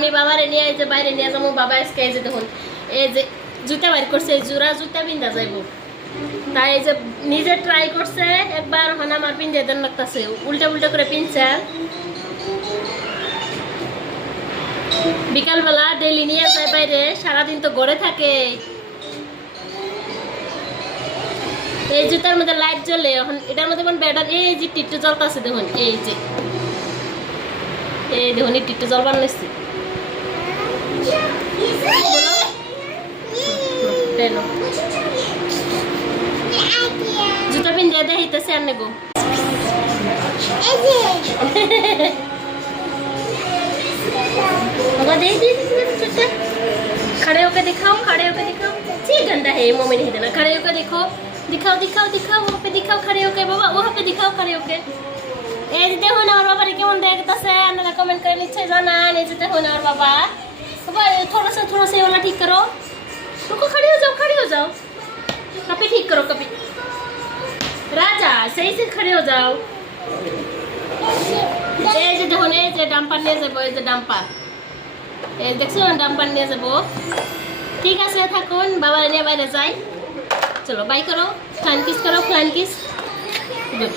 আমি বাবারে নিয়ে এই যে বাইরে নিয়ে যাবো, বাবা আজকে এই যে দেখুন এই যে জুতা বাইর করছে, এই জোড়া জুতা পিন্ধা যাইব, তাই এই যে নিজে ট্রাই করছে একবার, হন আমার পিন্ধে দেন লাগতেছে, উল্টা উল্টা করে পিনছে। বিকালবেলা ডেলি নিয়ে যায় বাইরে, সারাদিন তো ঘরে থাকে। এই জুতার মধ্যে লাইট জ্বলে, এখন এটার মধ্যে ব্যাটারি, এই যে টিট্টু জ্বলতেছে দেখুন, এই যে এই দেখুন এই টিট্টু জল বানাইছি। জুতা পিন্ধে দেখাইতেছে আর নেবো। खड़े होकर दिखाओ, खड़े होकर दिखाओ, जी गंदा है मुंह में नहीं देना, खड़े होकर देखो, दिखाओ दिखाओ दिखाओ, वहाँ पे दिखाओ खड़े होकर, बाबा वहाँ पे दिखाओ खड़े होकर। এই যে দেখুন আমার বাবার কেমন দেখতেছে, আপনারা কমেন্ট করে নিশ্চয়ই জানান। এই যে দেখুন আমার বাবা, बाबा थोड़ा सा ये वाला ठीक करो, रुको खड़े हो जाओ, खड़े हो जाओ, कभी ठीक करो कभी, राजा सही से खड़े हो जाओ। এই যে দেখুন এই যে ডাম্পার নিয়ে যাবো, এই যে ডাম্পার, এই দেখছো ডাম্পার নিয়ে যাবো। ঠিক আছে থাকুন, বাবা নিয়ে বাইরে যাই, চলো বাই করো, ফ্লাইং কিস করো, ফ্লাইং কিস, গুড।